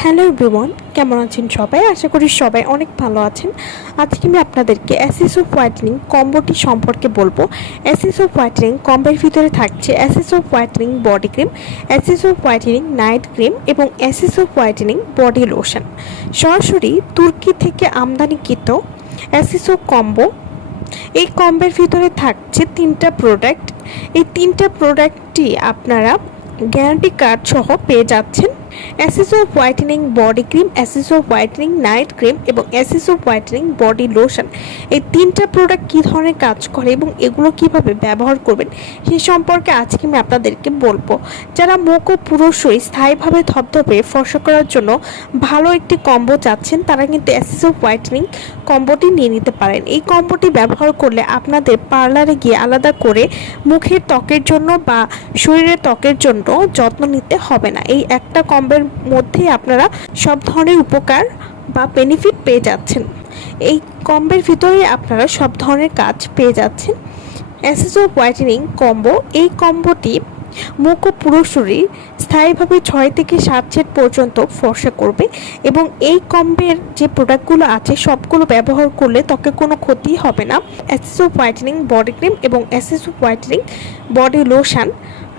Hello everyone, কেমন আছেন সবাই? আশা করি সবাই অনেক ভালো আছেন। আজকে আমি আপনাদেরকে এসএসও হোয়াইটেনিং কম্বোটি সম্পর্কে বলবো। এসএসও হোয়াইটেনিং কম্বোর ভিতরে থাকছে SSO whitening body cream, SSO whitening night cream এবং এসএসও হোয়াইটেনিং বডি লোশন। সরাসরি তুর্কি থেকে আমদানিকৃত এসএসও কম্বো। এই কম্বোর ভিতরে থাকছে 3টা প্রোডাক্ট। এই 3টা প্রোডাক্টটি আপনারা গ্যারান্টি কার্ড সহ পেয়ে যাচ্ছেন। SSO whitening body cream, SSO whitening night cream এবং এসএসও হোয়াইটেনিং বডি লোশন। এই 3টা প্রোডাক্ট কী ধরনের কাজ করে এবং এগুলো কিভাবে ব্যবহার করবেন সে সম্পর্কে আজকে আমি আপনাদেরকে বলবো। যারা মুখ ও পুরো শরীর স্থায়ীভাবে ধবধবে ফর্সা করার জন্য ভালো একটি কম্বো চাচ্ছেন, তারা কিন্তু এসএসও হোয়াইটেনিং কম্বোটি নিয়ে নিতে পারেন। এই কম্বোটি ব্যবহার করলে আপনাদের পার্লারে গিয়ে আলাদা করে মুখের ত্বকের জন্য বা শরীরের ত্বকের জন্য যত্ন নিতে হবে না। এই একটা কম্বোর মধ্যেই আপনারা সব ধরনের উপকার বা বেনিফিট পেয়ে যাচ্ছেন। এই কম্বোর ভিতরে আপনারা সব ধরনের কাজ পেয়ে যাচ্ছেন। এসএসও হোয়াইটেনিং কম্বো, এই কম্বোটি মুখ ও পুরো শরীর স্থায়ীভাবে 6 থেকে 7 সেট পর্যন্ত ফর্সা করবে এবং এই কম্বের যে প্রোডাক্টগুলো আছে সবগুলো ব্যবহার করলে ত্বকে কোনো ক্ষতি হবে না। এসএসও হোয়াইটেনিং বডি ক্রিম এবং এসএসও হোয়াইটেনিং বডি লোশন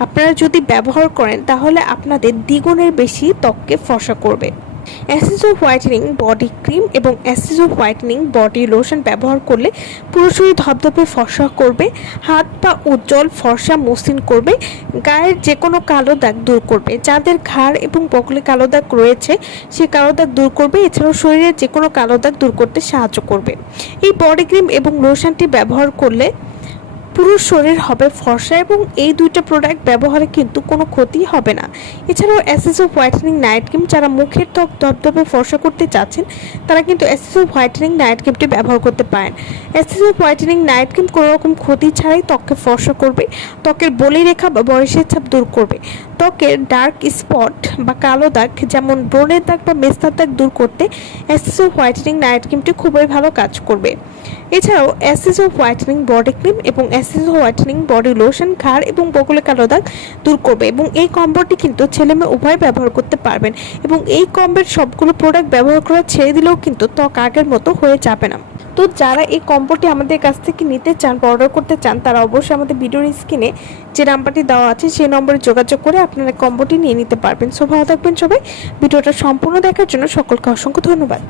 আপনারা যদি ব্যবহার করেন তাহলে আপনাদের দ্বিগুণের বেশি ত্বককে ফর্সা করবে। এসএসও হোয়াইটেনিং বডি ক্রিম এবং এসএসও হোয়াইটেনিং বডি লোশন ব্যবহার করলে পুরো শরীর ধবধবে ফর্সা করবে, হাত পা উজ্জ্বল ফর্সা মসৃণ করবে, গায়ের যে কোনো কালো দাগ দূর করবে। যাদের ঘাড় এবং বগলে কালো দাগ রয়েছে সেই কালো দাগ দূর করবে, এছাড়াও শরীরের যে কোনো কালো দাগ দূর করতে সাহায্য করবে। এই বডি ক্রিম এবং লোশনটি ব্যবহার করলে পুরো শরীর হবে ফর্সা এবং এই 2টা প্রোডাক্ট ব্যবহারে কিন্তু কোনো ক্ষতি হবে না। এছাড়াও এসএসও হোয়াইটেনিং নাইট ক্রিম, যারা মুখের ত্বক ধবধবে ফর্সা করতে চাচ্ছেন তারা কিন্তু এসএসও হোয়াইটেনিং নাইট ক্রিমটি ব্যবহার করতে পারেন। এসএসও হোয়াইটেনিং নাইট ক্রিম কোনো রকম ক্ষতি ছাড়াই ত্বককে ফর্সা করবে, ত্বকের বলিরেখা বা বয়সের ছাপ দূর করবে, ত্বকের ডার্ক স্পট বা কালো দাগ যেমন ব্রণের দাগ বা মেস্তার দাগ দূর করতে এসএসও হোয়াইটেনিং নাইট ক্রিমটি খুবই ভালো কাজ করবে। এছাড়াও এসএসও হোয়াইটেনিং বডি ক্রিম এবং এসএসও হোয়াইটেনিং বডি লোশন ঘাড় এবং বগলে কালো দাগ দূর করবে এবং এই কম্বোটি কিন্তু ছেলে মেয়ে উভয় ব্যবহার করতে পারবেন এবং এই কম্বোর সবগুলো প্রোডাক্ট ব্যবহার করা ছেড়ে দিলেও কিন্তু ত্বক আগের মতো হয়ে যাবে না। তো যারা এই কম্বোটি আমাদের কাছ থেকে নিতে চান বা অর্ডার করতে চান তারা অবশ্যই আমাদের ভিডিওর স্ক্রিনে যে নাম্বারটি দেওয়া আছে সেই নম্বরে যোগাযোগ করে আপনারা কম্বোটি নিয়ে নিতে পারবেন। সো ভালো থাকবেন সবাই। ভিডিওটা সম্পূর্ণ দেখার জন্য সকলকে অসংখ্য ধন্যবাদ।